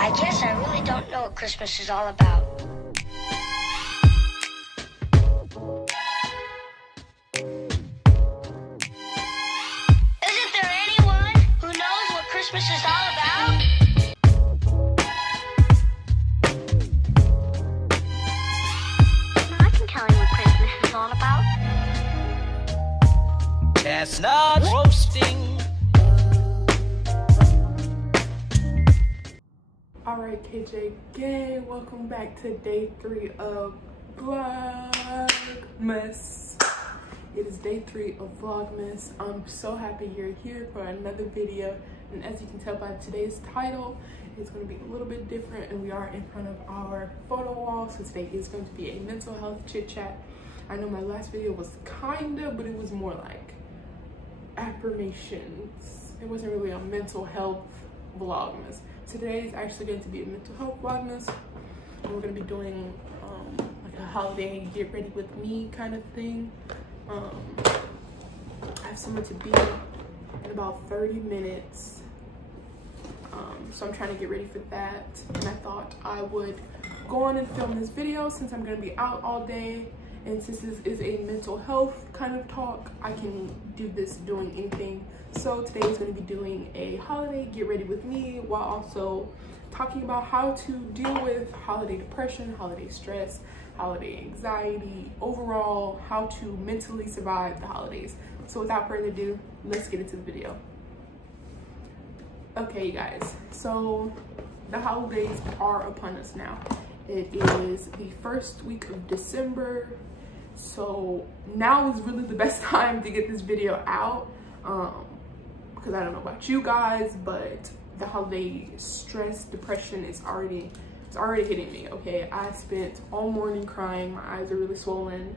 I guess I really don't know what Christmas is all about. Isn't there anyone who knows what Christmas is all about? I can tell you what Christmas is all about. Chestnuts roasting. Alright, KJ gang, welcome back to day 3 of Vlogmas. It is day 3 of Vlogmas. I'm so happy you're here for another video, and as you can tell by today's title, it's going to be a little bit different, and we are in front of our photo wall. So today is going to be a mental health chit chat. I know my last video was kinda, but it was more like affirmations. It wasn't really a mental health Vlogmas. Today is actually going to be a mental health Vlogmas, and we're going to be doing like a holiday get ready with me kind of thing. I have somewhere to be in about 30 minutes, so I'm trying to get ready for that, and I thought I would go on and film this video since I'm going to be out all day, and since this is a mental health kind of talk, I can do this doing anything. So today is going to be doing a holiday get ready with me, while also talking about how to deal with holiday depression, holiday stress, holiday anxiety, overall how to mentally survive the holidays. So without further ado, let's get into the video. Okay, you guys, so the holidays are upon us now. It is the first week of December, so now is really the best time to get this video out, because I don't know about you guys, but the holiday stress, depression is already hitting me. Okay, I spent all morning crying. My eyes are really swollen.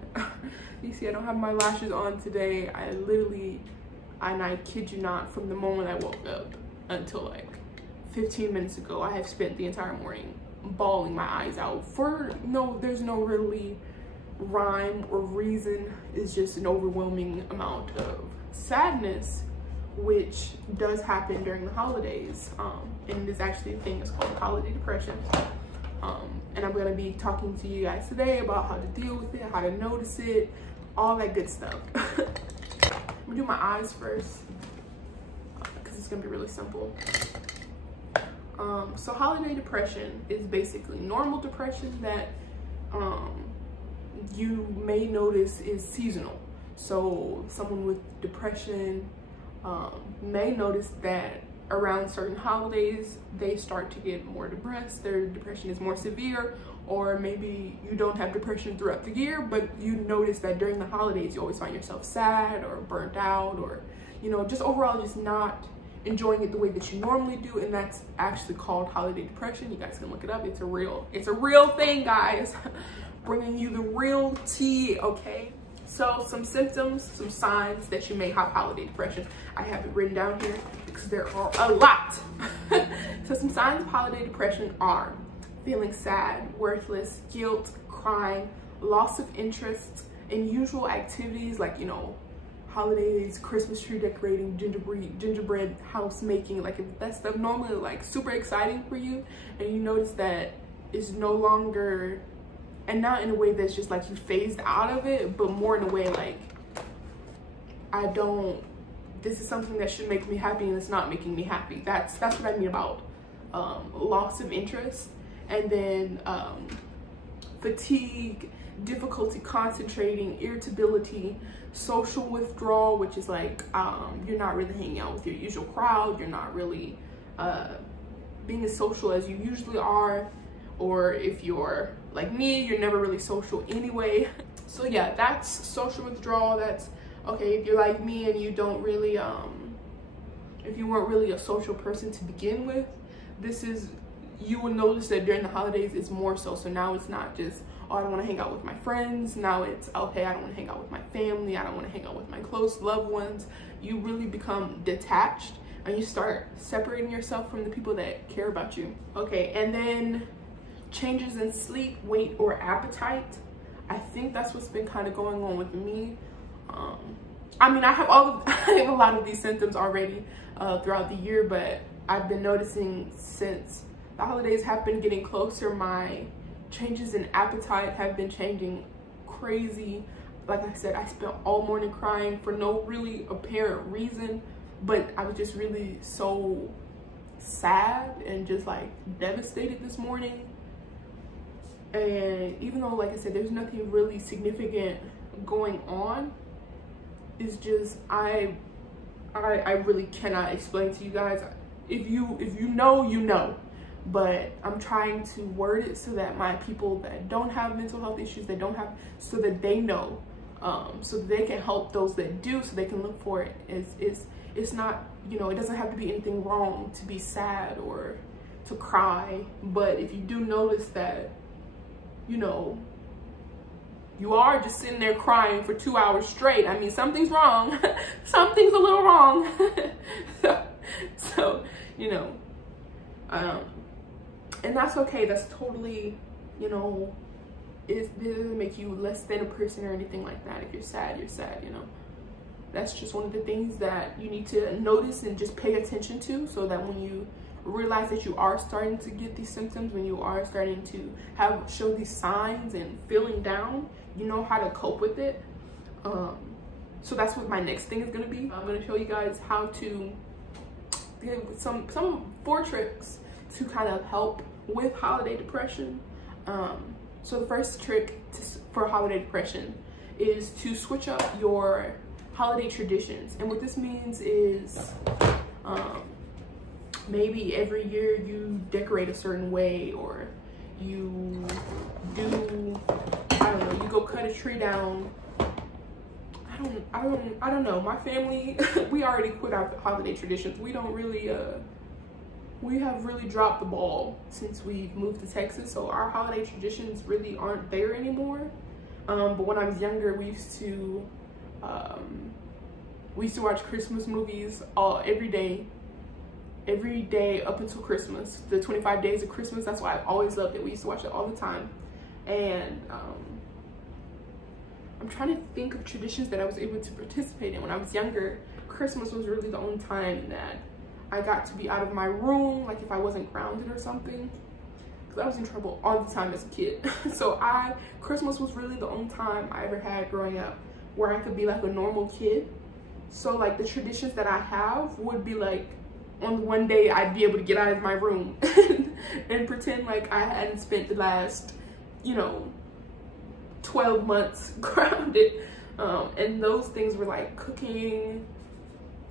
You see I don't have my lashes on today. I kid you not, from the moment I woke up until like 15 minutes ago, I have spent the entire morning bawling my eyes out there's no really rhyme or reason. It's just an overwhelming amount of sadness, which does happen during the holidays, and it is actually a thing that's called holiday depression, and I'm going to be talking to you guys today about how to deal with it, how to notice it, all that good stuff. I'm gonna do my eyes first because it's gonna be really simple. So holiday depression is basically normal depression that you may notice is seasonal. So someone with depression may notice that around certain holidays they start to get more depressed, their depression is more severe, or maybe you don't have depression throughout the year, but you notice that during the holidays you always find yourself sad or burnt out, or just overall just not enjoying it the way that you normally do, and that's actually called holiday depression. You guys can look it up. It's a real thing, guys. Bringing you the real tea. Okay, so some symptoms, some signs that you may have holiday depression. I have it written down here because there are a lot. So some signs of holiday depression are feeling sad, worthless, guilt, crying, loss of interest in usual activities like holidays, Christmas tree decorating, gingerbread house making. Like if that stuff normally like super exciting for you, and you notice that it's no longer, and not in a way that's just like you phased out of it, but more in a way like this is something that should make me happy and it's not making me happy. That's what I mean about loss of interest. And then fatigue, difficulty concentrating, irritability, social withdrawal, which is like you're not really hanging out with your usual crowd, you're not really being as social as you usually are, or if you're like me, you're never really social anyway. So yeah, that's social withdrawal. That's okay if you're like me and you don't really if you weren't really a social person to begin with, you will notice that during the holidays it's more so. So now it's not just, oh, I don't want to hang out with my friends. Now it's, okay, I don't want to hang out with my family, I don't want to hang out with my close loved ones. You really become detached and you start separating yourself from the people that care about you. Okay, and then changes in sleep, weight, or appetite. I think that's what's been kind of going on with me. I mean, I have a lot of these symptoms already throughout the year, but I've been noticing since the holidays have been getting closer. My changes in appetite have been changing crazy. Like I said, I spent all morning crying for no really apparent reason, but I was just really so sad and just like devastated this morning. And even though, like I said, there's nothing really significant going on, it's just I really cannot explain to you guys. If you know, you know. But I'm trying to word it so that my people that don't have mental health issues, so that they know, so that they can help those that do, so they can look for it. It's not, you know, it doesn't have to be anything wrong to be sad or to cry. But if you do notice that, you know, you are just sitting there crying for 2 hours straight, I mean, something's wrong. Something's a little wrong. So, you know, and that's okay. That's totally, you know, it doesn't make you less than a person or anything like that. If you're sad, you're sad, you know. That's just one of the things that you need to notice and just pay attention to, so that when you realize that you are starting to get these symptoms, when you are starting to show these signs and feeling down, you know how to cope with it. So that's what my next thing is going to be. I'm going to show you guys how to give some 4 tricks to kind of help with holiday depression. So the first trick for holiday depression is to switch up your holiday traditions. And what this means is maybe every year you decorate a certain way, or you do, I don't know, you go cut a tree down. I don't know. My family, we already quit our holiday traditions. We don't really, we have really dropped the ball since we've moved to Texas. So our holiday traditions really aren't there anymore. But when I was younger, we used to watch Christmas movies every day up until Christmas. The 25 days of Christmas, that's why I always loved it. We used to watch it all the time. And I'm trying to think of traditions that I was able to participate in when I was younger. Christmas was really the only time that I got to be out of my room, like if I wasn't grounded or something, because I was in trouble all the time as a kid. So Christmas was really the only time I ever had growing up where I could be like a normal kid. So like the traditions that I have would be like, on one day I'd be able to get out of my room and pretend like I hadn't spent the last, you know, 12 months grounded. And those things were like cooking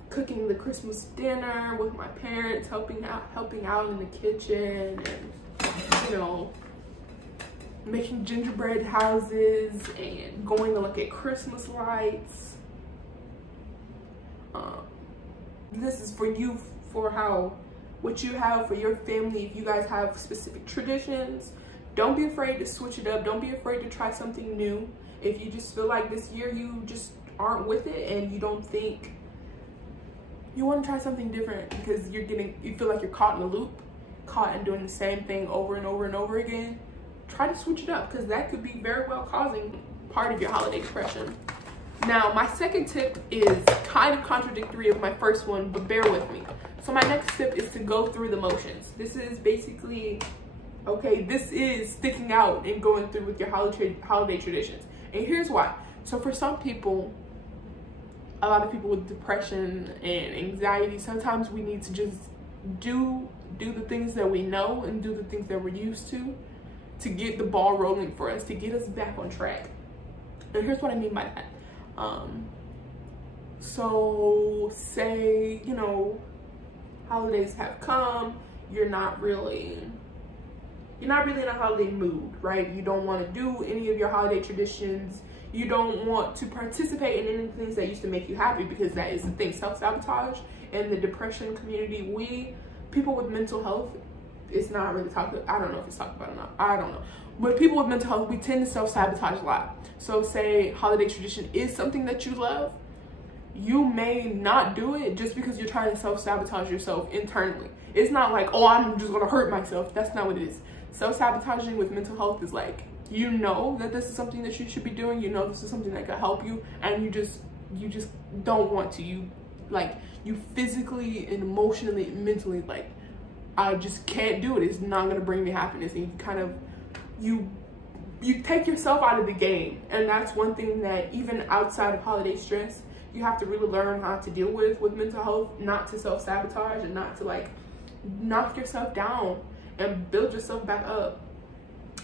the Christmas dinner with my parents, helping out in the kitchen, and, you know, making gingerbread houses and going to look at Christmas lights. This is for you, for what you have for your family. If you guys have specific traditions, don't be afraid to switch it up. Don't be afraid to try something new. If you just feel like this year you just aren't with it and you don't think you want to try something different because you feel like you're caught in a loop, caught in doing the same thing over and over and over again, try to switch it up, because that could be very well causing part of your holiday depression. Now, my second tip is kind of contradictory of my first one, but bear with me. So my next tip is to go through the motions. This is basically, okay, this is sticking out and going through with your holiday traditions. And here's why. So for some people, a lot of people with depression and anxiety, sometimes we need to just do the things that we know and do the things that we're used to get the ball rolling for us, to get us back on track. And here's what I mean by that. So say, you know, holidays have come, you're not really in a holiday mood, right? You don't want to do any of your holiday traditions. You don't want to participate in any things that used to make you happy, because that is the thing. Self-sabotage in the depression community, people with mental health, it's not really talked about. I don't know if it's talked about or not. I don't know. But people with mental health, we tend to self-sabotage a lot. So say holiday tradition is something that you love, you may not do it just because you're trying to self-sabotage yourself internally. It's not like, oh, I'm just gonna hurt myself. That's not what it is. Self-sabotaging with mental health is like, you know that this is something that you should be doing, you know this is something that could help you, and you just don't want to. You physically and emotionally and mentally like I just can't do it. It's not gonna bring me happiness. And you kind of, you take yourself out of the game. And that's one thing that even outside of holiday stress, you have to really learn how to deal with mental health, not to self-sabotage and not to like knock yourself down and build yourself back up.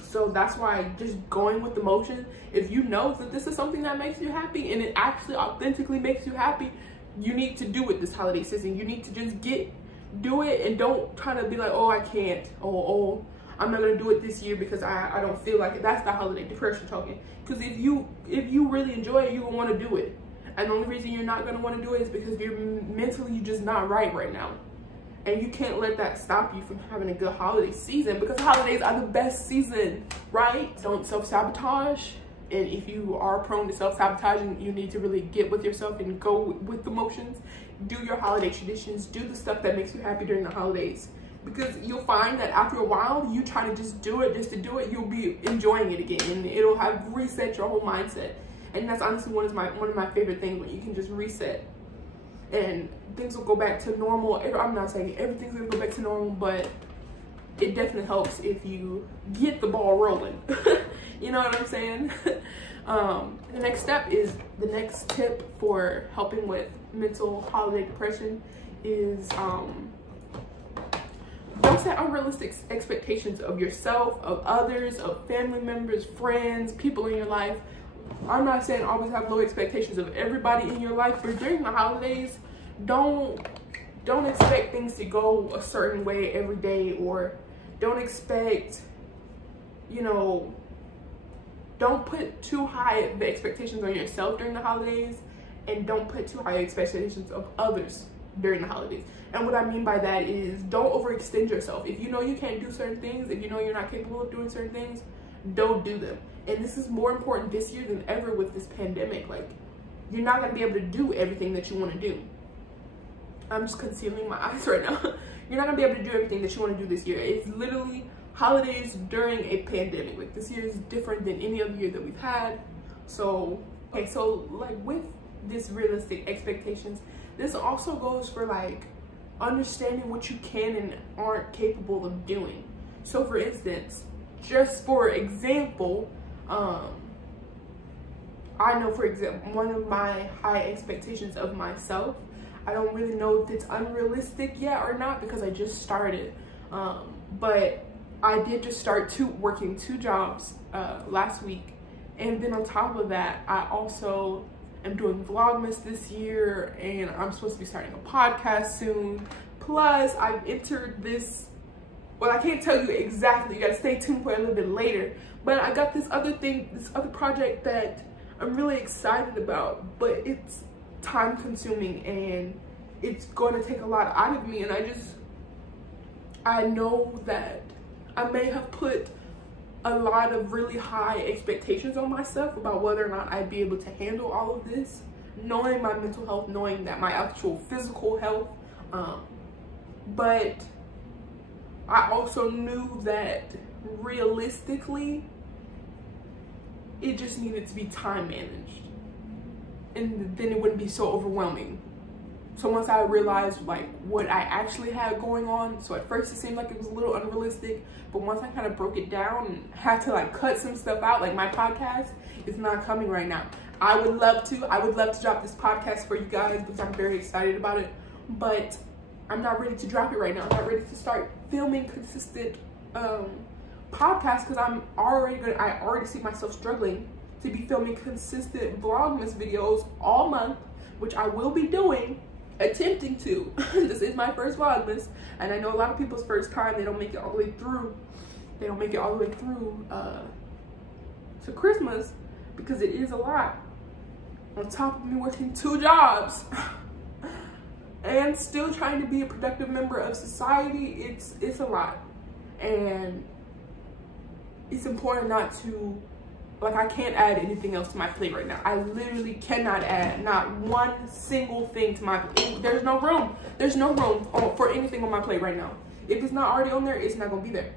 So that's why just going with the motion, if you know that this is something that makes you happy and it actually authentically makes you happy, you need to do it this holiday season. You need to just do it, and don't try to be like, oh, I can't, oh, I'm not gonna do it this year because I don't feel like it. That's the holiday depression talking. Because if you really enjoy it, you're gonna want to do it. And the only reason you're not gonna want to do it is because you're mentally just not right now. And you can't let that stop you from having a good holiday season, because holidays are the best season, right? Don't self-sabotage. And if you are prone to self-sabotaging, you need to really get with yourself and go with the motions. Do your holiday traditions. Do the stuff that makes you happy during the holidays. Because you'll find that after a while, you try to just do it just to do it, you'll be enjoying it again. And it'll have reset your whole mindset. And that's honestly one of my favorite things, when you can just reset. And things will go back to normal. I'm not saying everything's gonna go back to normal, but it definitely helps if you get the ball rolling. You know what I'm saying? The next step is, the next tip for helping with mental holiday depression is don't set unrealistic expectations of yourself, of others, of family members, friends, people in your life. I'm not saying always have low expectations of everybody in your life, but during the holidays, don't expect things to go a certain way every day, or don't expect, you know, don't put too high the expectations on yourself during the holidays, and don't put too high expectations of others during the holidays. And what I mean by that is, don't overextend yourself. If you know you can't do certain things, if you know you're not capable of doing certain things, don't do them. And this is more important this year than ever with this pandemic. Like, you're not gonna be able to do everything that you want to do. I'm just concealing my eyes right now. You're not gonna be able to do everything that you want to do this year. It's literally holidays during a pandemic. Like, this year is different than any other year that we've had. So, okay, so like with this realistic expectations, this also goes for like understanding what you can and aren't capable of doing. So for instance, just for example, I know, for example, one of my high expectations of myself, I don't really know if it's unrealistic yet or not, because I just started, but I did just start working 2 jobs last week. And then on top of that, I also am doing Vlogmas this year, and I'm supposed to be starting a podcast soon. Plus, I've entered this, well, I can't tell you exactly, you gotta stay tuned for a little bit later, but I got this other thing, this other project that I'm really excited about, but it's time consuming and it's going to take a lot out of me. And I know that I may have put a lot of really high expectations on myself about whether or not I'd be able to handle all of this, knowing my mental health, knowing that my actual physical health, but I also knew that realistically it just needed to be time managed, and then it wouldn't be so overwhelming. So once I realized like what I actually had going on, so at first it seemed like it was a little unrealistic, but once I kind of broke it down and had to like cut some stuff out, like my podcast is not coming right now. I would love to drop this podcast for you guys because I'm very excited about it, but I'm not ready to drop it right now. I'm not ready to start filming consistent podcasts because I already see myself struggling to be filming consistent Vlogmas videos all month, which I will be doing, attempting to. This is my first Vlogmas, and I know a lot of people's first time, they don't make it all the way through. They don't make it all the way through to Christmas, because it is a lot. On top of me working 2 jobs and still trying to be a productive member of society, it's a lot. And it's important not to, like, I can't add anything else to my plate right now. I literally cannot add not one single thing to my plate. There's no room. There's no room for anything on my plate right now. If it's not already on there, it's not gonna be there.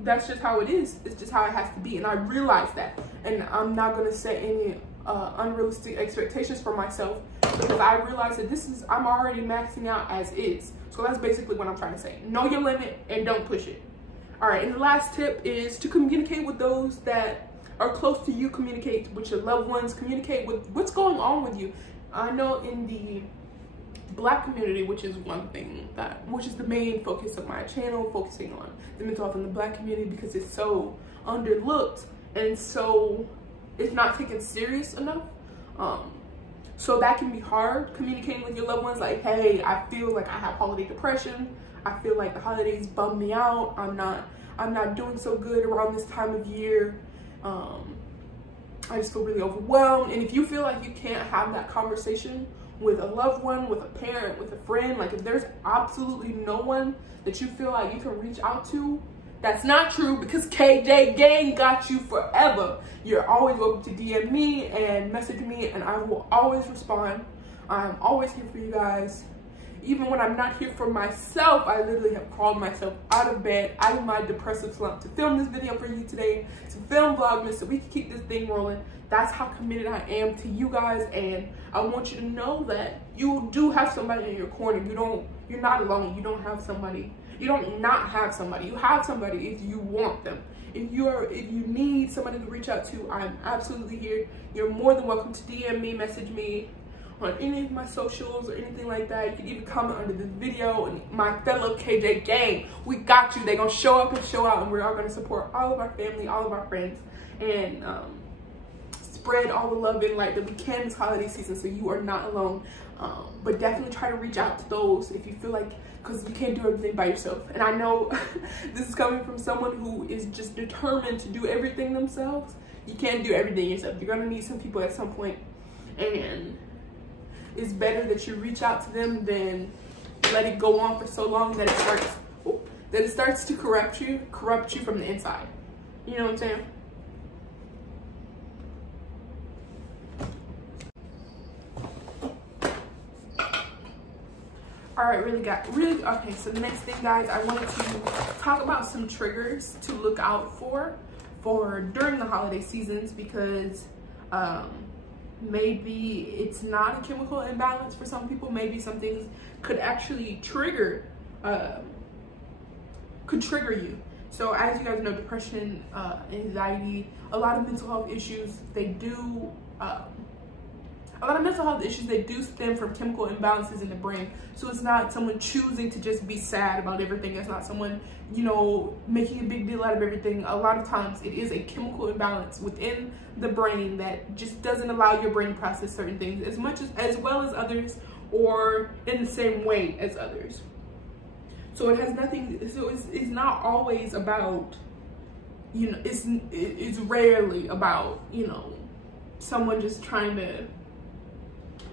That's just how it is. It's just how it has to be, and I realize that. And I'm not gonna set any unrealistic expectations for myself, because I realized that I'm already maxing out as is. So that's basically what I'm trying to say. Know your limit and don't push it. All right, and the last tip is to communicate with those that are close to you. Communicate with your loved ones. Communicate with what's going on with you. I know in the Black community, which is the main focus of my channel, focusing on the mental health in the Black community, because it's so underlooked and so it's not taken serious enough. So that can be hard, communicating with your loved ones, like, hey, I feel like I have holiday depression. I feel like the holidays bum me out. I'm not doing so good around this time of year. I just feel really overwhelmed. And if you feel like you can't have that conversation with a loved one, with a parent, with a friend, like if there's absolutely no one that you feel like you can reach out to, that's not true, because KJ Gang got you forever. You're always welcome to DM me and message me, and I will always respond. I'm always here for you guys. Even when I'm not here for myself, I literally have crawled myself out of bed, out of my depressive slump, to film this video for you today, to film Vlogmas, so we can keep this thing rolling. That's how committed I am to you guys, and I want you to know that you do have somebody in your corner. You're not alone. You don't have somebody. You don't not have somebody. You have somebody if you want them. If you need somebody to reach out to, I'm absolutely here. You're more than welcome to DM me, message me on any of my socials or anything like that. You can even comment under this video. And my fellow KJ Gang, we got you. They're gonna show up and show out, and we're all gonna support all of our family, all of our friends, and spread all the love and light that we can this holiday season, so you are not alone. But definitely try to reach out to those if you feel like, because you can't do everything by yourself. And I know this is coming from someone who is just determined to do everything themselves. You can't do everything yourself. You're gonna need some people at some point, and it's better that you reach out to them than let it go on for so long that it starts to corrupt you from the inside. You know what I'm saying? All right, okay, so the next thing, guys, I wanted to talk about some triggers to look out for during the holiday seasons, because maybe it's not a chemical imbalance for some people. Maybe some things could actually trigger you. So as you guys know, depression, anxiety, a lot of mental health issues, they do stem from chemical imbalances in the brain. So it's not someone choosing to just be sad about everything. It's not someone, you know, making a big deal out of everything. A lot of times it is a chemical imbalance within the brain that just doesn't allow your brain to process certain things as well as others, or in the same way as others. So it has nothing, so it's not always about, you know, it's rarely about, you know, someone just trying to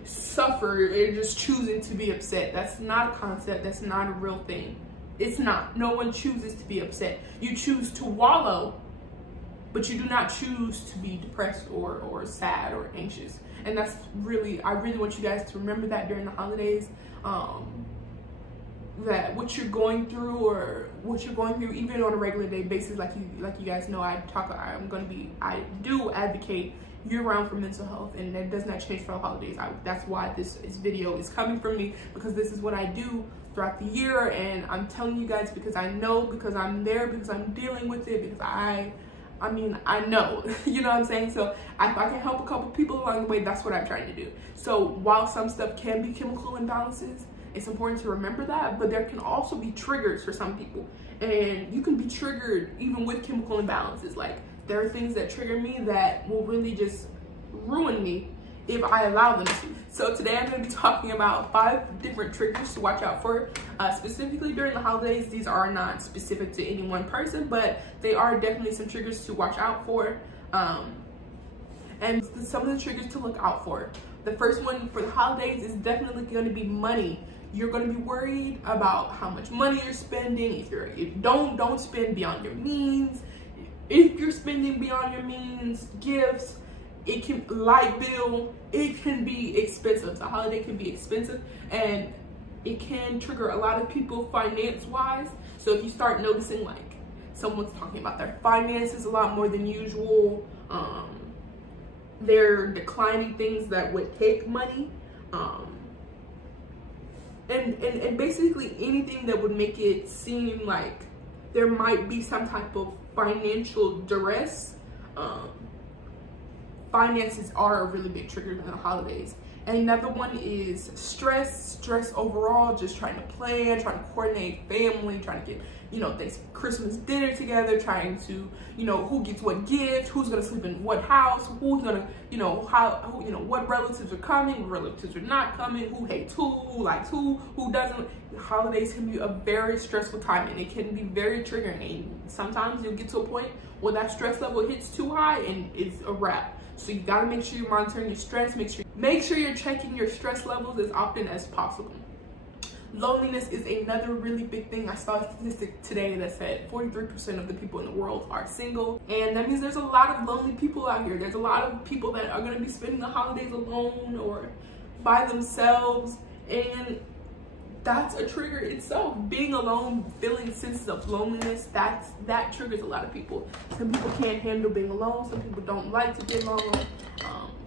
suffer and just choosing to be upset. That's not a concept. That's not a real thing. It's not. No one chooses to be upset. You choose to wallow, but you do not choose to be depressed or sad or anxious. And that's really, I really want you guys to remember that during the holidays. That what you're going through even on a regular day basis, like you guys know, I do advocate year-round for mental health, and that does not change for the holidays. That's why this video is coming from me, because this is what I do throughout the year, and I'm telling you guys because I know, because I'm there, because I'm dealing with it, because I know, you know what I'm saying? So if I can help a couple people along the way, that's what I'm trying to do. So while some stuff can be chemical imbalances, it's important to remember that, but there can also be triggers for some people, and you can be triggered even with chemical imbalances. Like, there are things that trigger me that will really just ruin me if I allow them to. So today I'm going to be talking about 5 different triggers to watch out for, specifically during the holidays. These are not specific to any one person, but they are definitely some triggers to watch out for. And some of the triggers to look out for. The first one for the holidays is definitely going to be money. You're going to be worried about how much money you're spending. Don't spend beyond your means. If you're spending beyond your means, gifts, light bill, it can be expensive. The holiday can be expensive, and it can trigger a lot of people finance-wise. So if you start noticing like someone's talking about their finances a lot more than usual, they're declining things that would take money, And basically anything that would make it seem like there might be some type of financial duress. Finances are a really big trigger during the holidays. And another one is stress overall, just trying to plan, trying to coordinate family, trying to get, you know, this Christmas dinner together, trying to, you know, who gets what gift, who's gonna sleep in what house, who's gonna, you know, what relatives are coming, what relatives are not coming, who hates who likes who doesn't. Holidays can be a very stressful time, and it can be very triggering. And sometimes you'll get to a point where that stress level hits too high and it's a wrap. So you gotta make sure you're monitoring your stress, make sure you're checking your stress levels as often as possible. Loneliness is another really big thing. I saw a statistic today that said 43% of the people in the world are single. And that means there's a lot of lonely people out here. There's a lot of people that are gonna be spending the holidays alone or by themselves. And that's a trigger itself. Being alone, feeling senses of loneliness, that triggers a lot of people. Some people can't handle being alone. Some people don't like to be alone.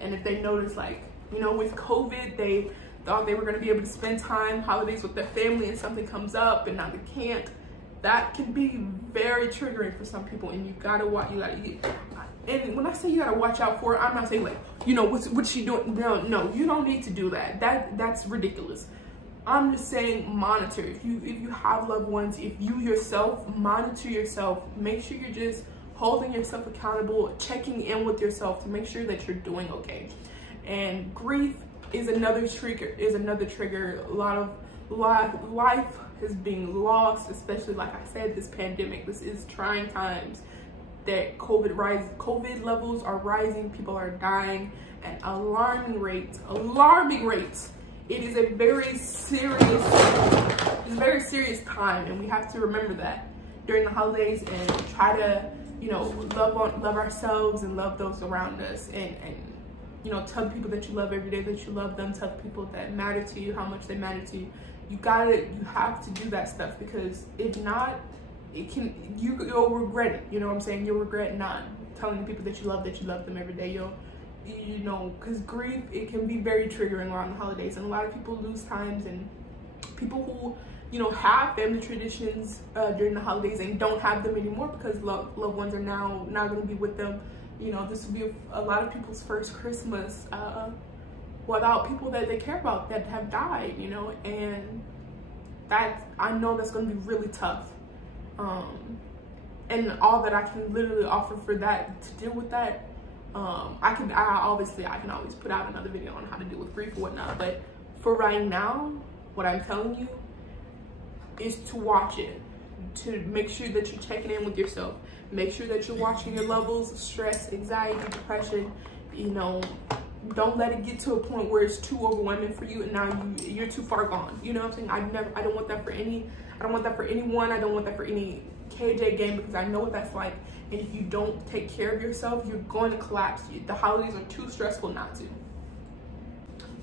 And if they notice, like, you know, with COVID, they thought they were going to be able to spend holidays with their family, and something comes up and now they can't. That can be very triggering for some people, and you gotta watch. And when I say you gotta watch out for it, I'm not saying like, you know, what's she doing? No, you don't need to do that. That's ridiculous. I'm just saying monitor. If you have loved ones, if you yourself monitor yourself, make sure you're just holding yourself accountable, checking in with yourself to make sure that you're doing okay. And grief is another trigger. A lot of life is being lost, especially, like I said, this pandemic. This is trying times that COVID levels are rising. People are dying at alarming rates. It is a very serious time, and we have to remember that during the holidays, and try to, you know, love ourselves and love those around us, and you know, tell people that you love every day that you love them. Tell people that matter to you how much they matter to you. You have to do that stuff, because if not, you'll regret it. You know what I'm saying? You'll regret not telling the people that you love them every day. You know, because grief, it can be very triggering around the holidays, and a lot of people lose times, and people who, you know, have family traditions during the holidays and don't have them anymore because loved ones are now not going to be with them. You know, this will be a lot of people's first Christmas without people that they care about that have died, you know, and I know that's going to be really tough. And all that I can literally offer for that, to deal with that, I can always put out another video on how to deal with grief or whatnot, but for right now, what I'm telling you is to watch it, to make sure that you're checking in with yourself, make sure that you're watching your levels of stress, anxiety, depression. You know, don't let it get to a point where it's too overwhelming for you and now you're too far gone. You know what I'm saying? I don't want that for anyone. I don't want that for any KJ game, because I know what that's like. And if you don't take care of yourself, you're going to collapse. The holidays are too stressful not to.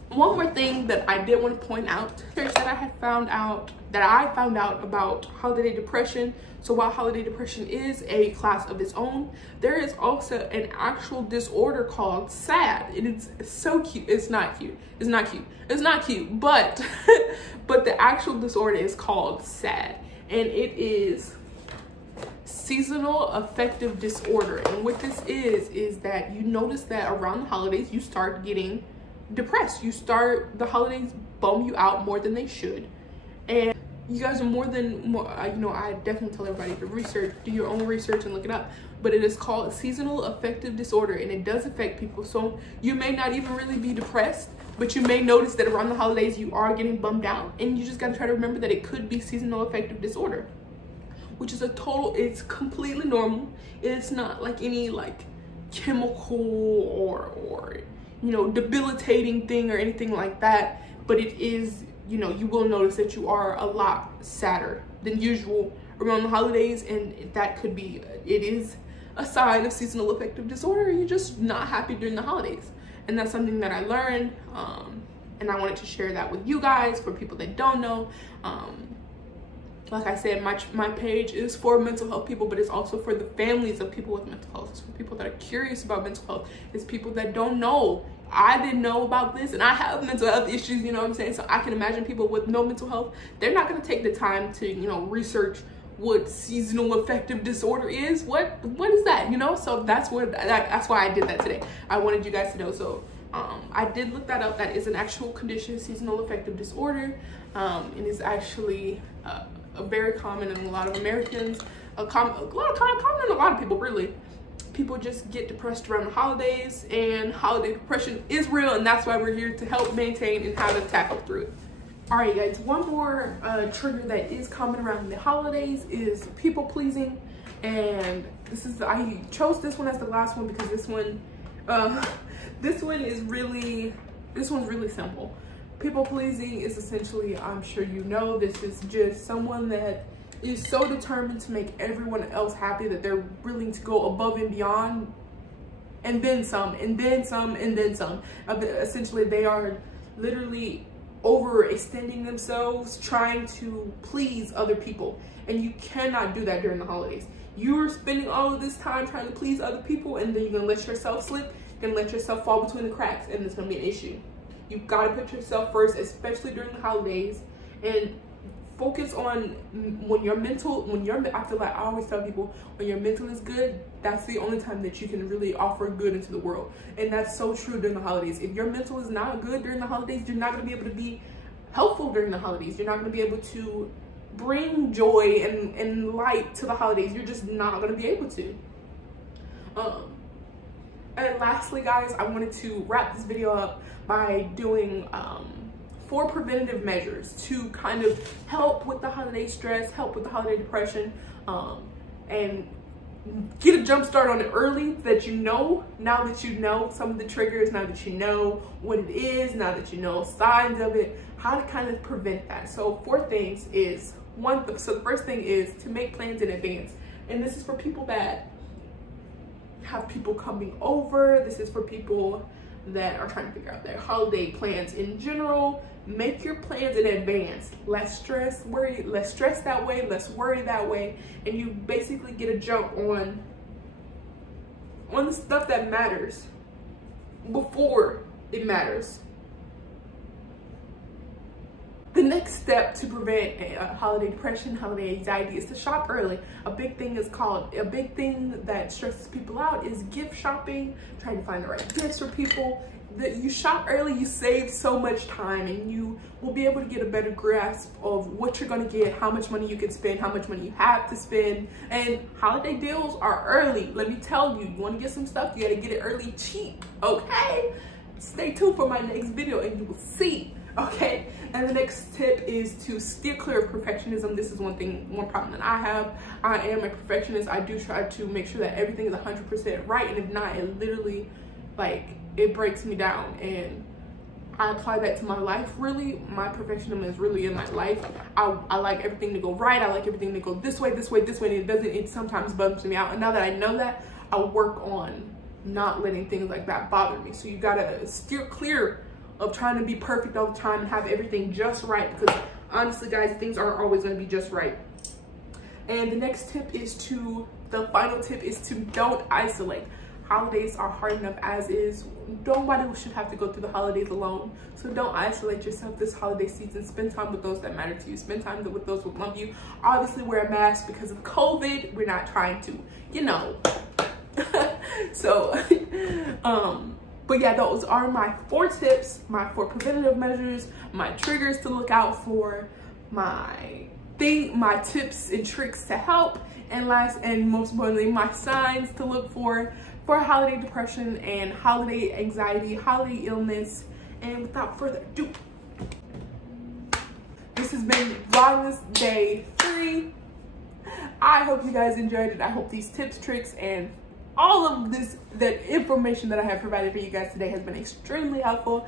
One more thing that I did want to point out, that I found out about holiday depression. So while holiday depression is a class of its own, there is also an actual disorder called SAD. And it's so cute. It's not cute. But but the actual disorder is called SAD, and it is seasonal affective disorder. And what this is that you notice that around the holidays you start getting depressed. The holidays bum you out more than they should, and you guys are you know, I definitely tell everybody to do your own research and look it up, but it is called seasonal affective disorder, and it does affect people. So you may not even really be depressed, but you may notice that around the holidays you are getting bummed out, and you just got to try to remember that it could be seasonal affective disorder, which is it's completely normal. It's not like any like chemical or you know, debilitating thing or anything like that, but it is, you know, you will notice that you are a lot sadder than usual around the holidays, and it is a sign of seasonal affective disorder. You're just not happy during the holidays. And that's something that I learned, and I wanted to share that with you guys, for people that don't know. Like I said, my page is for mental health people, but it's also for the families of people with mental health. It's for people that are curious about mental health. It's people that don't know I didn't know about this, and I have mental health issues, you know what I'm saying? So I can imagine people with no mental health, they're not gonna take the time to, you know, research what seasonal affective disorder is. What is that, you know? So that's why I did that today. I wanted you guys to know. So I did look that up. That is an actual condition, seasonal affective disorder. It is actually very common in a lot of Americans, common in a lot of people, really. People just get depressed around the holidays, and holiday depression is real, and that's why we're here to help maintain and how to tackle through it. All right, guys, one more trigger that is common around the holidays is people pleasing. And I chose this one as the last one because this one's really simple. People pleasing is essentially, I'm sure you know, this is just someone that is so determined to make everyone else happy that they're willing to go above and beyond, and then some, and then some, and then some. Essentially, they are literally overextending themselves, trying to please other people. And you cannot do that during the holidays. You're spending all of this time trying to please other people, and then you're gonna let yourself slip, you're gonna let yourself fall between the cracks, and it's gonna be an issue. You've got to put yourself first, especially during the holidays, and focus on I feel like I always tell people, when your mental is good, that's the only time that you can really offer good into the world. And that's so true during the holidays. If your mental is not good during the holidays, you're not going to be able to be helpful during the holidays. You're not going to be able to bring joy and light to the holidays. You're just not going to be able to. And lastly, guys, I wanted to wrap this video up by doing 4 preventative measures to kind of help with the holiday stress, help with the holiday depression, and get a jump start on it early, that you know, now that you know some of the triggers, now that you know what it is, now that you know signs of it, how to kind of prevent that. So 4 things is, so the first thing is to make plans in advance. And this is for people that have people coming over. This is for people that are trying to figure out their holiday plans in general. Make your plans in advance. Less stress that way, less worry that way, and you basically get a jump on the stuff that matters before it matters. The next step to prevent holiday depression, holiday anxiety, is to shop early. A big thing that stresses people out is gift shopping, trying to find the right gifts for people. That you shop early, you save so much time, and you will be able to get a better grasp of what you're going to get, how much money you can spend, how much money you have to spend. And holiday deals are early. Let me tell you, you want to get some stuff, you got to get it early cheap, okay? Stay tuned for my next video and you will see, okay? And the next tip is to steer clear of perfectionism. This is one problem that I have. I am a perfectionist. I do try to make sure that everything is 100% right, and if not, it literally, it breaks me down. And I apply that to my life. Really, my perfectionism is really in my life. I like everything to go right. I like everything to go this way, and it sometimes bums me out. And now that I know that, I'll work on not letting things like that bother me. So you gotta steer clear of trying to be perfect all the time and have everything just right, because honestly, guys, things aren't always gonna be just right. And the next tip is the final tip is to don't isolate. Holidays are hard enough as is. Nobody should have to go through the holidays alone. So don't isolate yourself this holiday season. Spend time with those that matter to you. Spend time with those who love you. Obviously, wear a mask because of COVID. We're not trying to, you know. So, but yeah, those are my 4 tips, my 4 preventative measures, my triggers to look out for, my tips and tricks to help, and last and most importantly, my signs to look for holiday depression and holiday anxiety, holiday illness. And without further ado, this has been Vlogmas Day 3. I hope you guys enjoyed it. I hope these tips, tricks, and all of that information that I have provided for you guys today has been extremely helpful.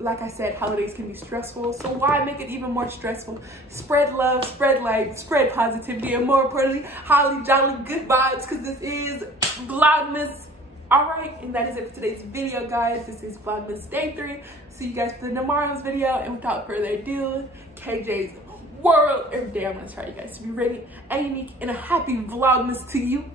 Like I said, holidays can be stressful, so why make it even more stressful? Spread love, spread light, spread positivity, and more importantly, holly jolly good vibes, because this is Vlogmas. All right, and that is it for today's video, guys. This is Vlogmas Day 3. See you guys for tomorrow's video, and without further ado, KJ's World. Every day I'm gonna try you guys to be ready and unique, and a happy Vlogmas to you.